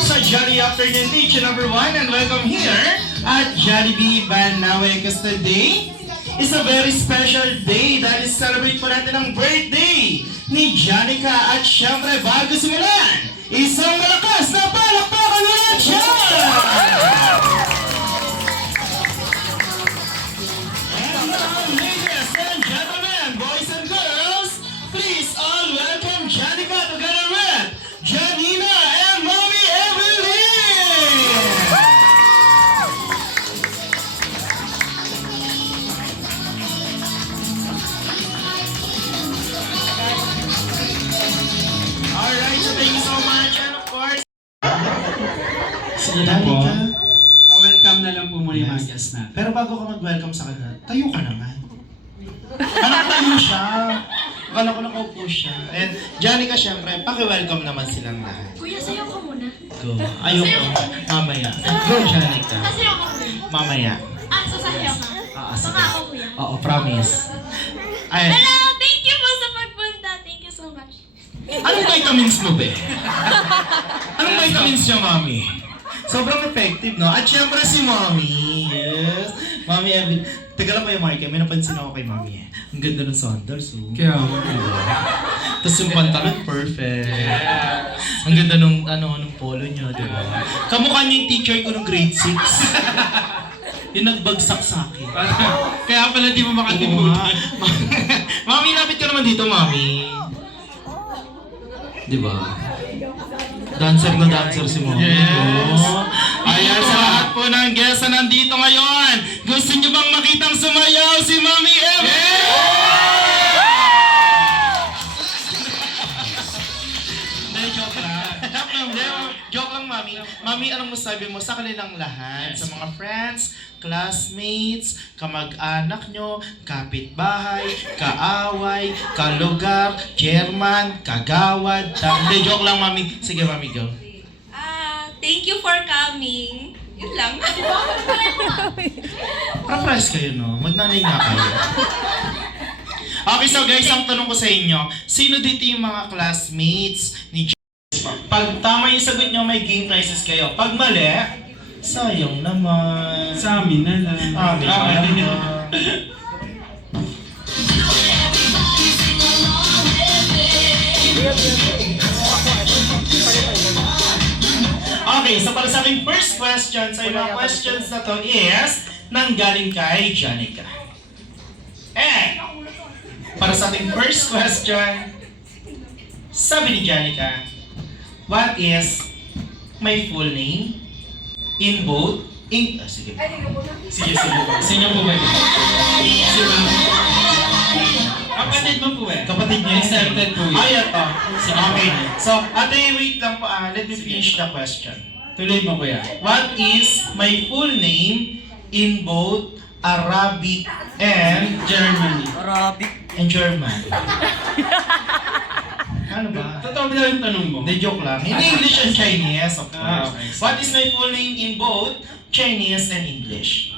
sa Jolly Afternoon Teacher number 1 and welcome here at Jollibee Banawe because today is a very special day dahil celebrate po natin ang birthday ni Janica at syempre bago simulan, isang malakas na palakpakan ulit siya! And now, ladies and gentlemen, boys and girls, please all welcome Janica together with Janina and Mommy Evelyn! Alright, so thank you so much and of course, Sige na po. Janica. Welcome na lang po muna yung mga guests natin. Pero bago ka mag-welcome sa kanila, tayo ka naman. Anak tayo siya. Akala ko nakaupo siya. And Janica, syempre, paki-welcome naman silang lahat. Kuya, sayo ka muna. Go. Ayoko. Mamaya. Go, Janica. Sasayaw ka muna. Mamaya. Sasayaw ka. Sige. Pangako, kuya. Oo, promise. Ay, Hello! Thank you po sa pagpunta. Thank you so much. anong vitamins mo, be? Anong vitamins niya, mami? Sobrang effective, no? At syempre si Mami. Yes. Mami Evelyn. Teka lang kayo, Marky. May napansin ako kay Mami. Ang ganda ng sandals, oh. Kaya Tapos yung pantalon, perfect. Ang ganda nung, nung polo niya, di ba? Kamukha niya yung teacher ko nung grade 6. Yung nagbagsak sa akin. Kaya pala di mo makalimutan. Mami, lapit ka naman dito, Mami. Di ba? Dancer na dancer si Mami. Yes. Oh. Ayan, sa lahat po ng guests na nandito ngayon, gusto niyo bang makitang sumayaw si Mami Evelyn? Hindi, joke lang. Hindi, joke lang, Mami. Mami, anong masabi mo sa kanilang lahat? Sa mga friends, classmates, kamag-anak nyo, kapitbahay, kaaway, kalugar, chairman, kagawad. Hindi, joke lang, Mami. Sige, Mami, go. Thank you for coming. Yun lang. Surprise kayo, no? Magnanay nga kayo. Okay, so guys, ang tanong ko sa inyo, sino dito yung mga classmates ni Pag tama yung sagot nyo, may game prizes kayo. Pag mali, sayang naman. Sa amin na lang. Amin naman. Okay, so para sa ating first question, sa mga questions na to is nanggaling kay Janica. And para sa ating first question, sabi ni Janica, what is my full name in both sige. Sige. Sino po ba yun? Si Ma'am. Kapatid mo po eh. Kapatid niya. Accepted po yun. Ay, ito. Okay. So, ate, wait lang po. Let me finish the question. Tuloy mo kuya. What is my full name in both Arabic and Germany. German? Ano ba? Totoo ba yung tanong mo? Hindi, joke lang. In English and Chinese, of course. Okay. What is my full name in both Chinese and English?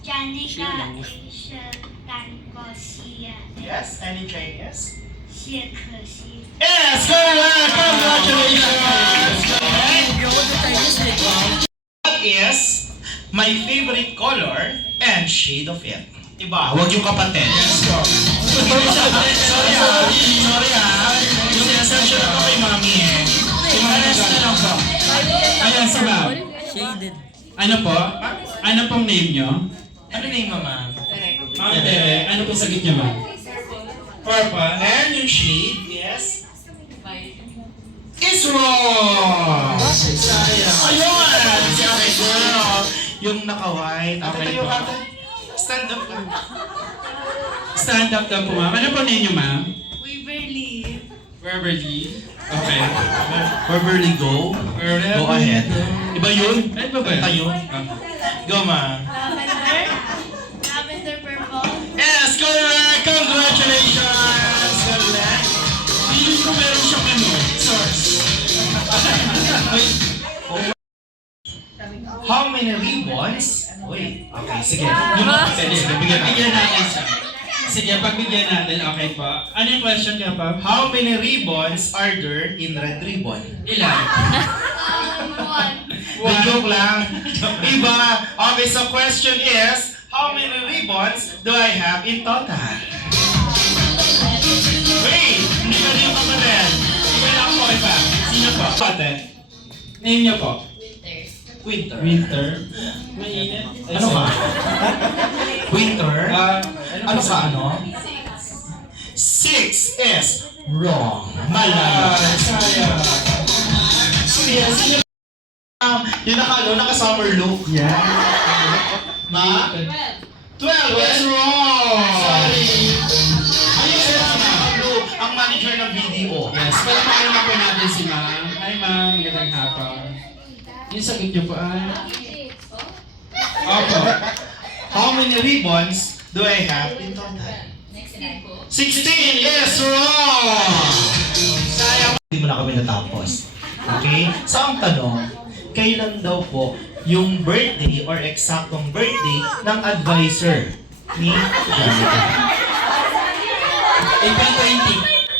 Janica Asian Tankosia. Yes, and in Chinese? 谢可惜。 Yes, correct! Congratulations! What is my favorite color and shade of it? Diba? Huwag yung kapatid. Yes, go. Sorry Yung sinasabi na ko kay Mami eh. Yung mga na lang po. Ayan si Ma'am. Ano po? Ano pong name nyo? Ano name mo, Ma'am? Ma'am Tere. Ano pong sagot niya ma'am? Purple. And yung shade, yes? Is wrong! Sayang. Ayun! Si ate girl. Yung naka-white. Ate, Okay tayo po. ate. Stand up lang. Stand up daw po ma'am. Ano pong name nyo ma'am? Waverly. Beverly. Okay. Beverly, go. Go ahead. Iba yun? Ay, ba ba yun? Tayo. Go, Ma'am. Lavender. Lavender purple. Yes, correct! Congratulations! Correct. Feeling ko meron siyang ano. Source. How many ribbons? Wait. Okay, sige. Yun ang sige, bigyan Pagbigyan natin. natin siya. Sige, pagbigyan natin. Okay po. Ano yung question niya pa? How many ribbons are there in red ribbon? Ilan? One. Joke lang. Iba. Okay, so question is, how many ribbons do I have in total? Wait! Hindi ka rin yung kapatid. Ikaw na ako iba. Sino po? Ate. Name niyo po. Winter. Winter. Mainit. Ano ka? Winter? Ano ka, ano? 6 is wrong. Mali. Sayang. Sino yung naka-summer look? Yeah. Ma? 12 is wrong. Sorry. Ayun sila ang manager ng video. Yes, palamakin naman po natin si ma'am. Hi ma'am, magandang hapon. Yung sagot niyo po ay... Opo. How many ribbons do I have in total? 16 is wrong! Sayang. Hindi mo na kami natapos. Okay? So ang tanong, kailan daw po yung birthday or eksaktong birthday ng advisor ni Janica? April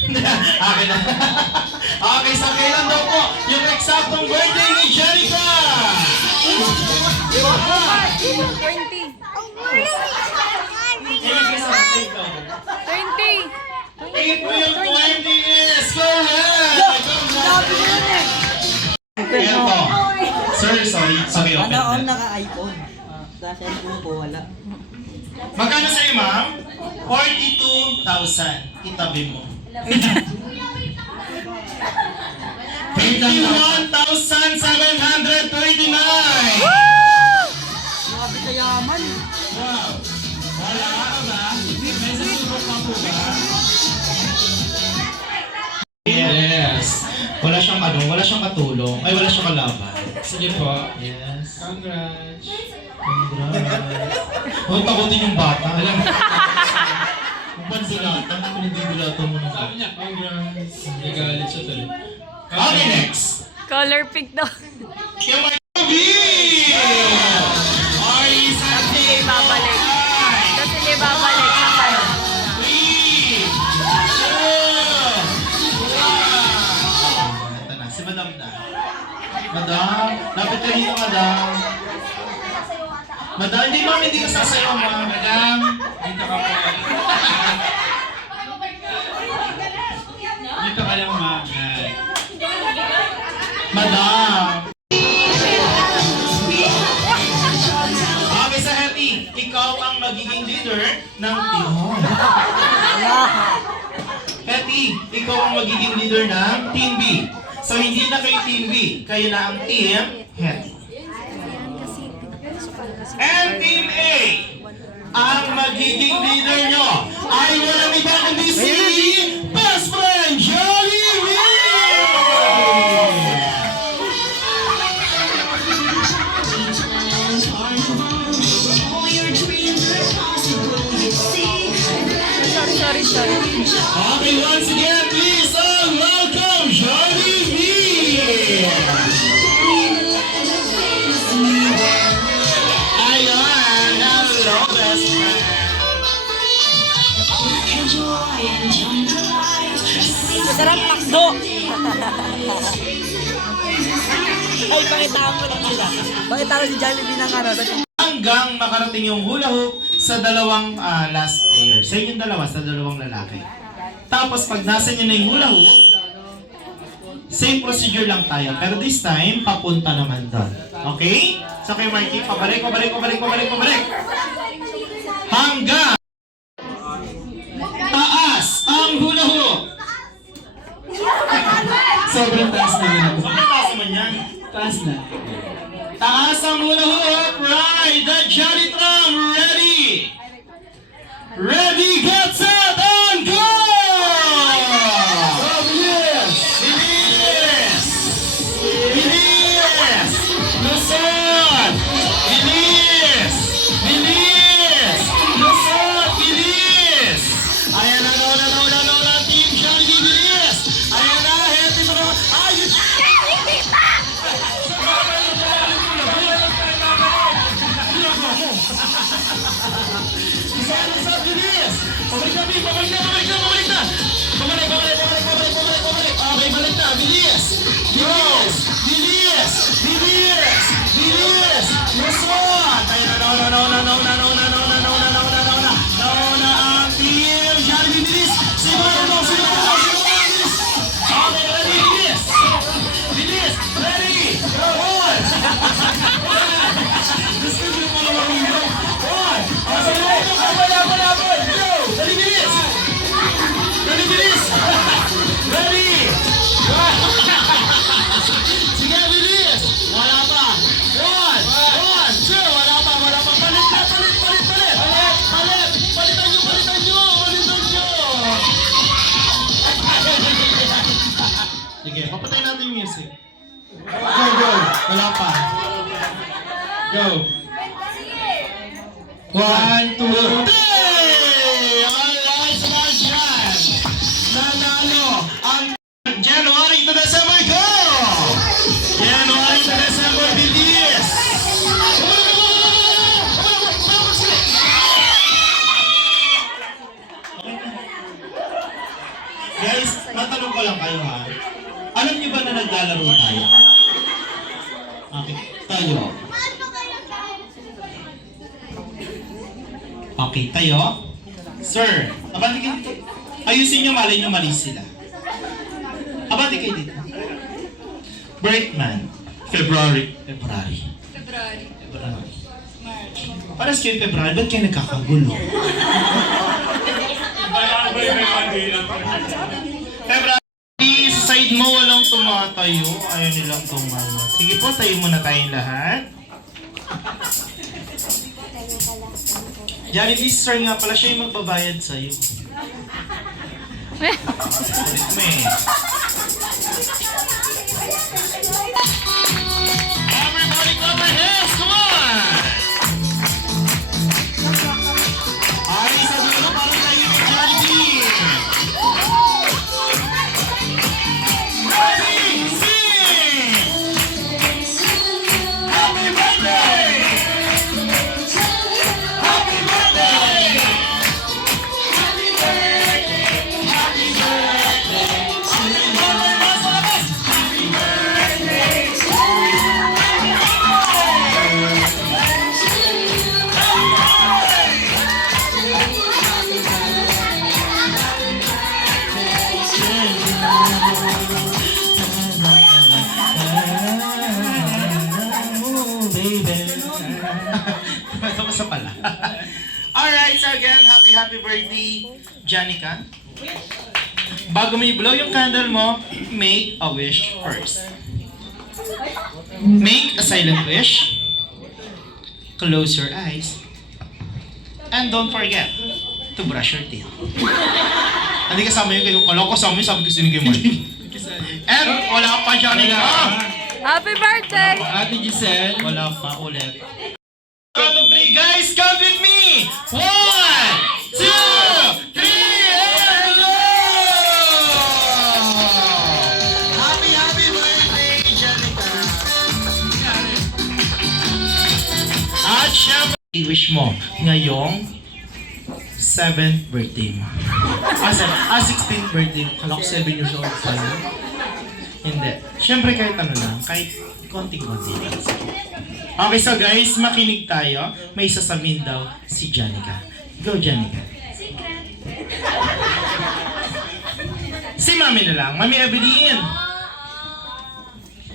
20. Akin na. Okay, so kailan daw po yung eksaktong birthday ni Janica? 20! April 20 is correct! Eto. Sir, sorry. Sorry, open Ano on na. naka-iPhone? Sa cellphone ko wala. Magkano sa'yo, ma'am? 42,000. Itabi mo. 51,739! Grabe kayaman. Wow. Wala ka ba? May susubok ka po ba? Yes. Wala siyang wala siyang katulong. Ay, wala siyang kalaban. Sige po. Yes. Congrats. Congrats. Huwag takutin yung bata. Alam mo. Kung pansilatan, pinagbibilatan mo na. Sabi niya, congrats. Nagalit siya tuloy. Okay, next. Color pick daw. Yung may movie! Are you happy? Babalik. Kasi may babalik sa kayo. 3, 2, 1. Ito na, si Madam na. Madam, lapit ka dito, Madam. Madam, hindi ma'am, hindi ka sasayaw, ma'am. Madam, Dito ka po. Dito ka lang ma'am. Ay. Madam. Okay, sa Happy, ikaw ang magiging leader ng team. Happy, ikaw ang magiging leader ng Team B. So, hindi na kayo Team B. Kayo na ang Team Happy. And Team A, ang magiging leader nyo ay walang iba kundi si Best Friend Jollibee! Sorry. Okay, once again, please welcome Jollibee! Ayan, hello, best friend. Masarap makdo! Ay, pakitaan mo lang sila. Pakitaan mo si Jollibee ng ano. Hanggang makarating yung hula hoop sa dalawang last player. Sa inyong dalawa, sa dalawang lalaki. Tapos pag nasa inyo na yung hula hoop, same procedure lang tayo. Pero this time, papunta naman doon. Okay? So kay Marky, pabalik. Hanggang taas ang hula hoop. Sobrang taas na yun. Sobrang taas naman yan. Taas na. Taas ang hula hoop. Right, the Jolly Drum. Ready? Ready, get set, and go! Bilis! Bilis! Lusot! Bilis! Bilis! Lusot! Bilis! Ayan na, lola, Team Jollibee, bilis! Ayan na, happy mo naman. Ayun! Lusot, bilis! Pabalik na, Pete! Pabalik na! Pabalik! Okay, balik na, bilis! Bilis! On! Gusto nyo pala mahulog. On! Sige, habol! Go! Dali, bilis! Ready! Sige, bilis! Wala pa! One, two, wala pa! Palit! Palitan nyo! Sige, papatay natin yung music. Go! Wala pa. Go! 1, 2, 3! Alright, smart shot! Nanalo ang January to December, go! January to December, bilis! Guys, tatanong ko lang kayo ha. Alam niyo ba na naglalaro tayo? Okay, tayo. Okay, tayo. Sir, abante kayo dito. Ayusin niyo, malay niyo mali sila. Abante kayo dito. Birthman. February. Paras kayo February, ba't kayo nagkakagulo? February, sa side mo walang tumatayo. Ayaw nilang tumayo. Sige po, tayo muna tayong lahat. Jollibee sir nga pala, siya yung magbabayad sa'yo. Ulit mo eh. Everybody clap your hands, come on! Ay, sa dulo, parang tayo yung Jollibee! Ready, sing! Happy birthday! Happy birthday! Happy birthday! Happy birthday! Happy birthday! Mas malabas! Happy birthday! Tapos na pala. Alright, so again, happy birthday, Janica. Bago mo i-blow yung candle mo, make a wish first. Make a silent wish. Close your eyes. And don't forget to brush your teeth. Hindi kasama yun kayo. Kala ko kasama yun, sabi ko sinigay mo. And wala pa, Janica. Happy birthday! Ate Giselle. Wala pa ulit. Count of 3, guys, count with me! 1, 2, 3, and go! Happy birthday, Janica! At syempre, i-wish mo ngayong 7th birthday mo. 16th birthday mo. Kala ko 7 years old sa'yo. Hindi. Syempre kahit ano lang, kahit konting-konti lang. Okay, so guys, makinig tayo. May sasabihin daw si Janica. Go, Janica. Si Mami na lang. Mami Evelyn.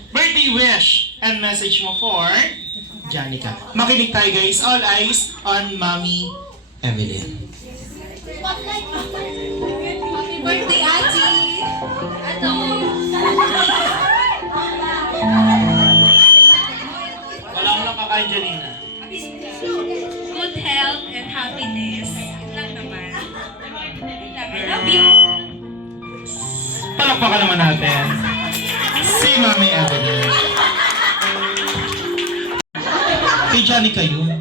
Birthday wish and message mo for Janica. Makinig tayo guys. All eyes on Mami Evelyn. Happy birthday, Ate! Ano? Wala ko lang kakain, Janina. Good health and happiness. Yun lang naman. I love you. Palakpakan naman natin si Mami Evelyn. Kay Janica yun.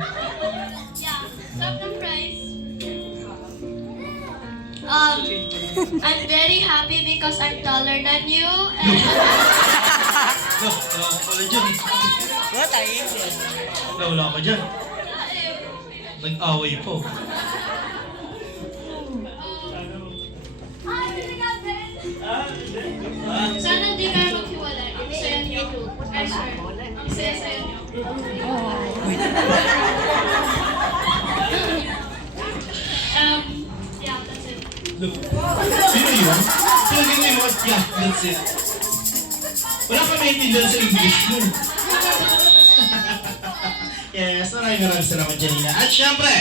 I'm very happy because I'm taller than you. And Wala dyan. What are you? Wala ka dyan. Nag-away po. sana di kayo maghiwalay. Ang saya niyo. I swear. Ang saya-saya niyo. Yeah, that's it. Sino yun? Sino yun yung yeah, that's it. Wala ka maintindihan sa English mo. Yes, maraming salamat, Janina. At syempre,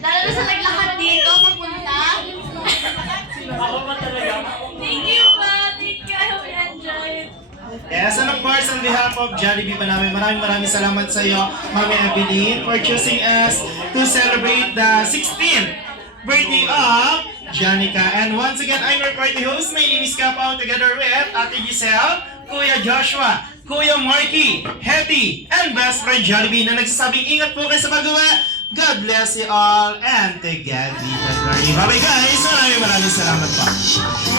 Lalo na sa naglakad dito, papunta. Thank you pa. Thank you. I hope you enjoyed. yes, and of course, on behalf of Jollibee pa namin, maraming salamat sa iyo, Mami Evelyn, for choosing us to celebrate the 16th birthday of Janica. And once again, I'm your party host. My name is Kapao, together with Ate Giselle, Kuya Joshua, Kuya Marky, Hetty, and best friend Jollibee na nagsasabing ingat po kayo sa pag-uwi. God bless you all, and to God be the glory. Bye guys, maraming salamat po.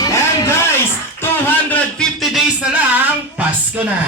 And guys, 250 days na lang, Pasko na!